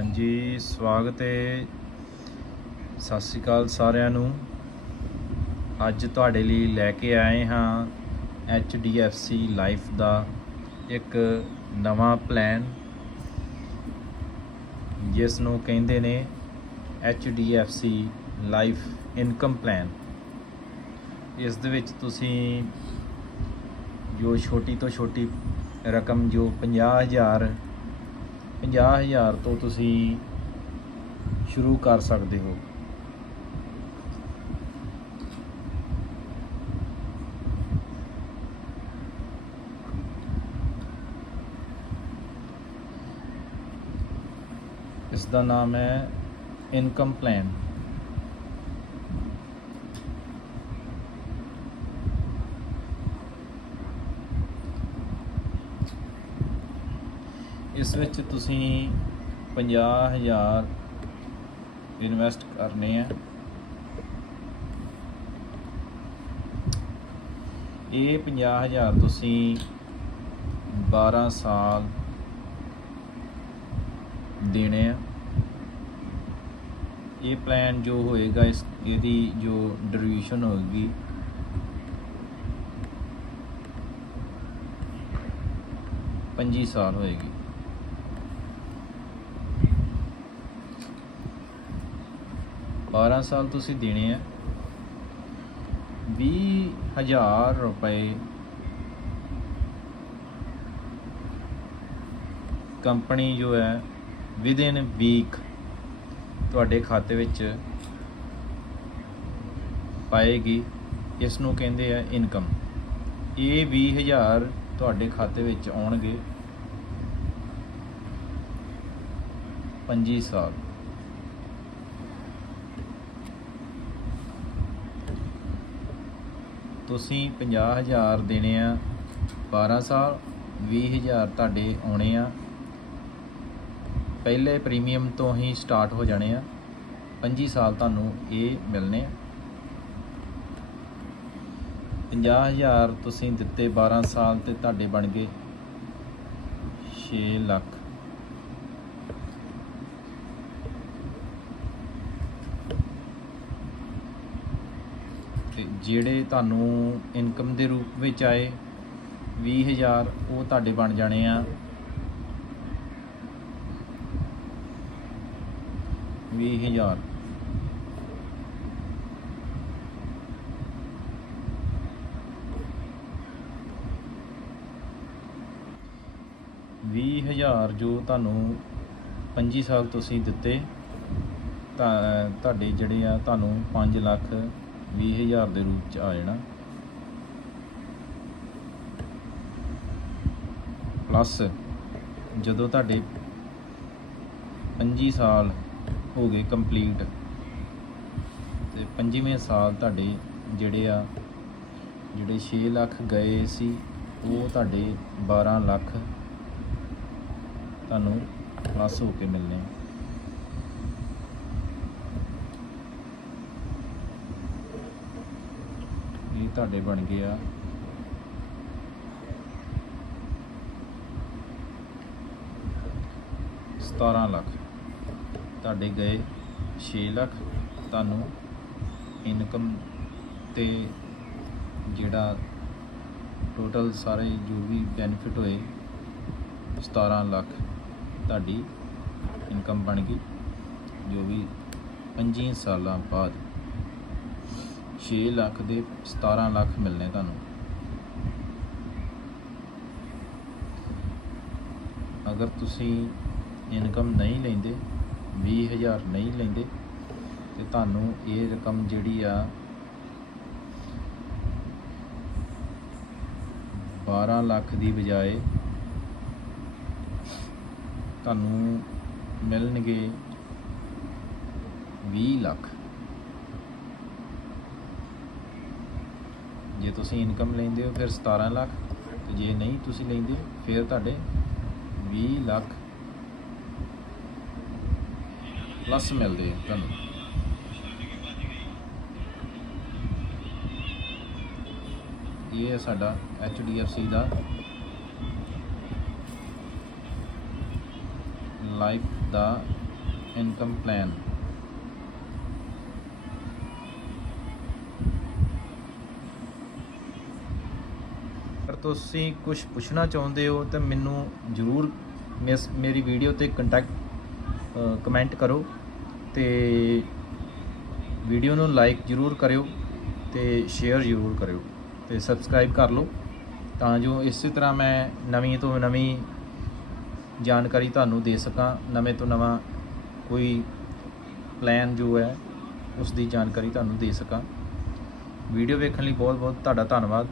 ਹਾਂਜੀ, ਸਵਾਗਤ ਹੈ। ਸਤਿ ਸ਼੍ਰੀ ਅਕਾਲ ਸਾਰਿਆਂ ਨੂੰ। ਅੱਜ ਤੁਹਾਡੇ ਲਈ ਲੈ ਕੇ ਆਏ ਹਾਂ HDFC ਲਾਈਫ ਦਾ ਇੱਕ ਨਵਾਂ ਪਲਾਨ ਜਿਸ ਨੂੰ ਕਹਿੰਦੇ ਨੇ HDFC ਲਾਈਫ ਇਨਕਮ ਪਲਾਨ ਇਸ ਦੇ ਵਿੱਚ ਤੁਸੀਂ ਜੋ ਛੋਟੀ ਤੋਂ ਛੋਟੀ ਰਕਮ, ਜੋ 50000 50000 ਤੋਂ ਤੁਸੀਂ ਸ਼ੁਰੂ ਕਰ ਸਕਦੇ ਹੋ। ਇਸ ਦਾ ਨਾਮ ਹੈ ਇਨਕਮ ਪਲਾਨ। ਇਸ ਵਿੱਚ ਤੁਸੀਂ 50000 ਇਨਵੈਸਟ ਕਰਨੇ ਆ। ਇਹ 50000 ਤੁਸੀਂ 12 ਸਾਲ ਦੇਣੇ ਆ। ਇਹ ਪਲਾਨ ਜੋ ਹੋਏਗਾ, ਇਸ, ਇਹਦੀ ਜੋ ਡਿਊਰੇਸ਼ਨ ਹੋਏਗੀ, ਪੰਜੀ ਸਾਲ ਹੋਏਗੀ। ਬਾਰਾਂ ਸਾਲ ਤੁਸੀਂ ਦੇਣੇ ਆ। ਵੀਹ ਹਜ਼ਾਰ ਰੁਪਏ ਕੰਪਨੀ ਜੋ ਹੈ ਵਿਦਿਨ ਵੀਕ ਤੁਹਾਡੇ ਖਾਤੇ ਵਿੱਚ ਪਾਏਗੀ। ਇਸ ਨੂੰ ਕਹਿੰਦੇ ਆ ਇਨਕਮ ਇਹ 20000 ਤੁਹਾਡੇ ਖਾਤੇ ਵਿੱਚ ਆਉਣਗੇ। 25 ਸਾਲ। ਤੁਸੀਂ 50000 ਦੇਣੇ ਆ 12 ਸਾਲ 20000 ਤੁਹਾਡੇ ਆਉਣੇ ਆ। ਪਹਿਲੇ ਪ੍ਰੀਮੀਅਮ ਤੋਂ ਹੀ ਸਟਾਰਟ ਹੋ ਜਾਣੇ ਆ। 25 ਸਾਲ ਤੁਹਾਨੂੰ ਇਹ ਮਿਲਨੇ ਆ। 50000 ਤੁਸੀਂ ਦਿੱਤੇ 12 ਸਾਲ ਤੇ ਤੁਹਾਡੇ ਬਣ ਗਏ। 6 ਲੱਖ ਤੇ ਜਿਹੜੇ ਤੁਹਾਨੂੰ ਇਨਕਮ ਦੇ ਰੂਪ ਵਿੱਚ ਆਏ 20000 ਉਹ ਤੁਹਾਡੇ ਬਣ ਜਾਣੇ ਆ। 20000 20000 ਜੋ ਤੁਹਾਨੂੰ 25 ਸਾਲ ਤੁਸੀਂ ਦਿੱਤੇ, ਤਾਂ, ਤੁਹਾਡੇ ਜਿਹੜੇ ਆ, ਤੁਹਾਨੂੰ 5 ਲੱਖ 20000 ਦੇ ਰੂਪ ਚ ਆ ਜਾਣਾ। ਪਲੱਸ ਜਦੋਂ ਤੁਹਾਡੇ 25 ਸਾਲ ਹੋ ਗਏ ਕੰਪਲੀਟ ਤੇ 25ਵੇਂ ਸਾਲ ਤੁਹਾਡੇ ਜਿਹੜੇ ਆ, ਜਿਹੜੇ 6 ਲੱਖ ਗਏ ਸੀ, ਉਹ ਤੁਹਾਡੇ 12 ਲੱਖ ਤੁਹਾਨੂੰ ਪਲੱਸ ਹੋ ਕੇ ਮਿਲਨੇ ਆ। ਇਹ ਤੁਹਾਡੇ ਬਣ ਗਏ ਆ। ਸਤਾਰਾਂ ਲੱਖ। ਤੁਹਾਡੇ ਗਏ 6 ਲੱਖ। ਤੁਹਾਨੂੰ ਇਨਕਮ ਤੇ ਜਿਹੜਾ ਟੋਟਲ ਸਾਰੇ ਜੋ ਵੀ ਬੈਨੀਫਿਟ ਹੋਏ 17 ਲੱਖ ਤੁਹਾਡੀ ਇਨਕਮ ਬਣ ਗਈ। ਜੋ ਵੀ 25 ਸਾਲਾਂ ਬਾਅਦ 6 ਲੱਖ ਦੇ 17 ਲੱਖ ਮਿਲਨੇ ਤੁਹਾਨੂੰ। ਅਗਰ ਤੁਸੀਂ ਇਨਕਮ ਨਹੀਂ ਲੈਂਦੇ 20000 ਨਹੀਂ ਲੈਂਦੇ, ਤੇ ਤੁਹਾਨੂੰ ਇਹ ਰਕਮ ਜਿਹੜੀ ਆ 12 ਲੱਖ ਦੀ ਬਜਾਏ ਤੁਹਾਨੂੰ ਮਿਲਣਗੇ 20 ਲੱਖ। ਜੇ ਤੁਸੀਂ ਇਨਕਮ ਲੈਂਦੇ ਹੋ ਫਿਰ 17 ਲੱਖ, ਤੇ ਜੇ ਨਹੀਂ ਤੁਸੀਂ ਲੈਂਦੇ, ਫਿਰ ਤੁਹਾਡੇ 20 ਲੱਖ ਪਲੱਸ ਮਿਲਦੇ ਤੁਹਾਨੂੰ। ਇਹ ਹੈ ਸਾਡਾ HDFC ਦਾ ਲਾਈਫ ਦਾ ਇਨਕਮ ਪਲਾਨ ਤੁਸੀਂ ਕੁਝ ਪੁੱਛਣਾ ਚਾਹੁੰਦੇ ਹੋ ਤਾਂ ਮੈਨੂੰ ਜਰੂਰ ਮਿਸ, ਮੇਰੀ ਵੀਡੀਓ ਤੇ ਕੰਟੈਕਟ ਕਮੈਂਟ ਕਰੋ ਤੇ ਵੀਡੀਓ ਨੂੰ ਲਾਈਕ ਜਰੂਰ ਕਰਿਓ ਤੇ ਸ਼ੇਅਰ ਜਰੂਰ ਕਰਿਓ ਤੇ ਸਬਸਕ੍ਰਾਈਬ ਕਰ ਲਓ ਤਾਂ ਜੋ ਇਸੇ ਤਰ੍ਹਾਂ ਮੈਂ ਨਵੀਂ ਤੋਂ ਨਵੀਂ ਜਾਣਕਾਰੀ ਤੁਹਾਨੂੰ ਦੇ ਸਕਾਂ, ਨਵੇਂ ਤੋਂ ਨਵਾਂ ਕੋਈ ਪਲਾਨ ਜੋ ਹੈ ਉਸ ਦੀ ਜਾਣਕਾਰੀ ਤੁਹਾਨੂੰ ਦੇ ਸਕਾਂ। ਵੀਡੀਓ ਵੇਖਣ ਲਈ ਬਹੁਤ ਬਹੁਤ ਤੁਹਾਡਾ ਧੰਨਵਾਦ।